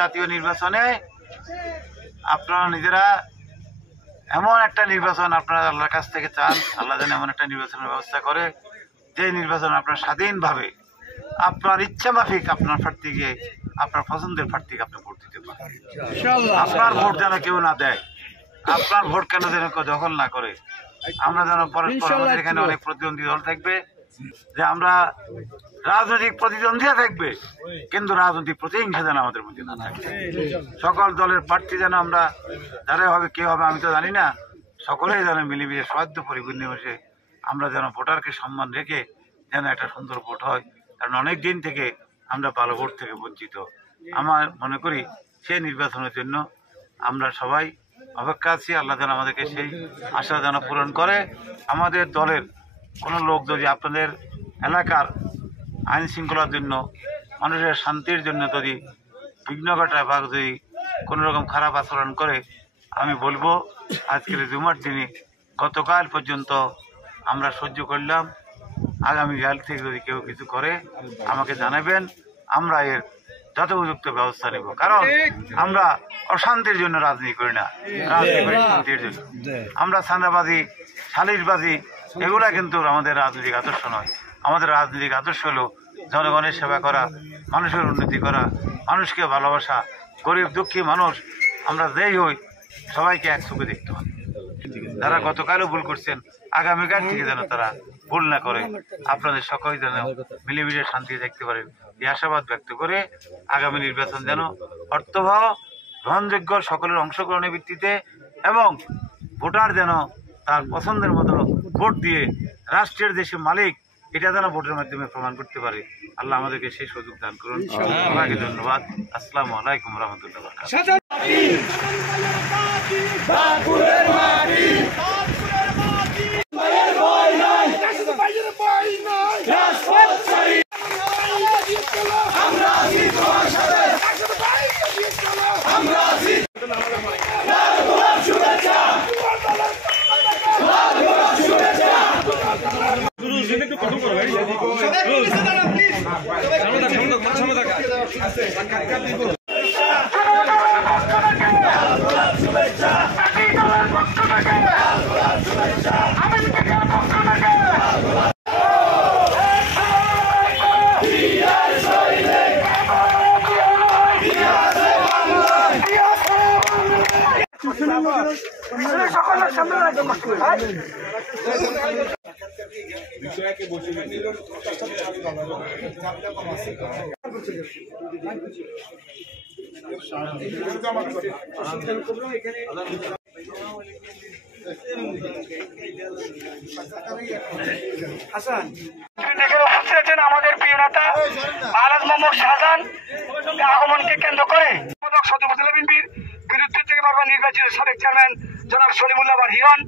জাতীয় নির্বাচনে আপনারা নিজেরা এমন একটা নির্বাচন আপনারা আল্লাহর কাছ থেকে চান, আল্লাহ যেন এমন একটা নির্বাচনের ব্যবস্থা করে যে নির্বাচন আপনার স্বাধীনভাবে আপনার ইচ্ছা মাফিক আপনার প্রার্থীকে আপনার পছন্দের প্রার্থীকে আপনি ভোট দিতে পারেন। আপনার ভোট যেন কেউ না দেয়, আপনার ভোট কেন যেন কেউ দখল না করে। আমরা যেন পরস্পর আমাদের এখানে অনেক প্রতিদ্বন্দ্বী দল থাকবে, যে আমরা রাজনৈতিক প্রতিদ্বন্দ্বিতা থাকবে কিন্তু রাজনৈতিক প্রতিহিংসা যেন আমাদের মধ্যে না থাকে। সকল দলের প্রার্থী যেন আমরা যারা হবে কে হবে আমি তো জানি না, সকলেই যেন মিলেমিশে সৌহার্দ্য পরিপূর্ণ বসে আমরা যেন ভোটারকে সম্মান রেখে যেন একটা সুন্দর ভোট হয়। কারণ অনেক দিন থেকে আমরা ভালো ভোট থেকে বঞ্চিত। আমার মনে করি সেই নির্বাচনের জন্য আমরা সবাই অপেক্ষা আছি। আল্লাহ যেন আমাদেরকে সেই আশা যেন পূরণ করে। আমাদের দলের কোনো লোক যদি আপনাদের এলাকার আইন শৃঙ্খলার জন্য, মানুষের শান্তির জন্য যদি বিঘ্ন ঘটায় বা যদি কোনো রকম খারাপ আচরণ করে, আমি বলবো আজকের জুমার দিনে গতকাল পর্যন্ত আমরা সহ্য করলাম, আগামীকাল থেকে যদি কেউ কিছু করে আমাকে জানাবেন, আমরা এর যথোপযুক্ত ব্যবস্থা নেব। কারণ আমরা অশান্তির জন্য রাজনীতি করি না, রাজনীতি করি শান্তির জন্য। আমরা চাঁদাবাজি, সালিশবাজি এগুলা কিন্তু আমাদের রাজনৈতিক আদর্শ নয়। আমাদের রাজনৈতিক আদর্শ হলো জনগণের সেবা করা, মানুষের উন্নতি করা, মানুষকে ভালোবাসা, গরিব দুঃখী মানুষ আমরা যেই হই সবাইকে এক চোখে দেখতে হবে। যারা গতকালও ভুল করছেন আগামীকাল থেকে যেন তারা ভুল না করে, আপনাদের সকলেই যেন মিলেমিশে শান্তি দেখতে পারেন এই আশাবাদ ব্যক্ত করে আগামী নির্বাচন যেন অর্থবহ, গ্রহণযোগ্য, সকলের অংশগ্রহণের ভিত্তিতে এবং ভোটার যেন তার পছন্দের মতো ভোট দিয়ে রাষ্ট্রের দেশে মালিক এটা যেন ভোটের মাধ্যমে প্রমাণ করতে পারে। আল্লাহ আমাদেরকে সেই সুযোগ দান করুন। সবাইকে ধন্যবাদ। আসসালামু আলাইকুম রহমতুল্লাহ। আমাদের প্রিয় নেতা আলহাজ মোহাম্মদ শাহজাহান আগমনকে কেন্দ্র করে সদর উপজেলা বিএনপির বিরুদ্ধে থেকে বারবার নির্বাচিত সাবেক চেয়ারম্যান জনাব সলিমুল্লাহ হিরণ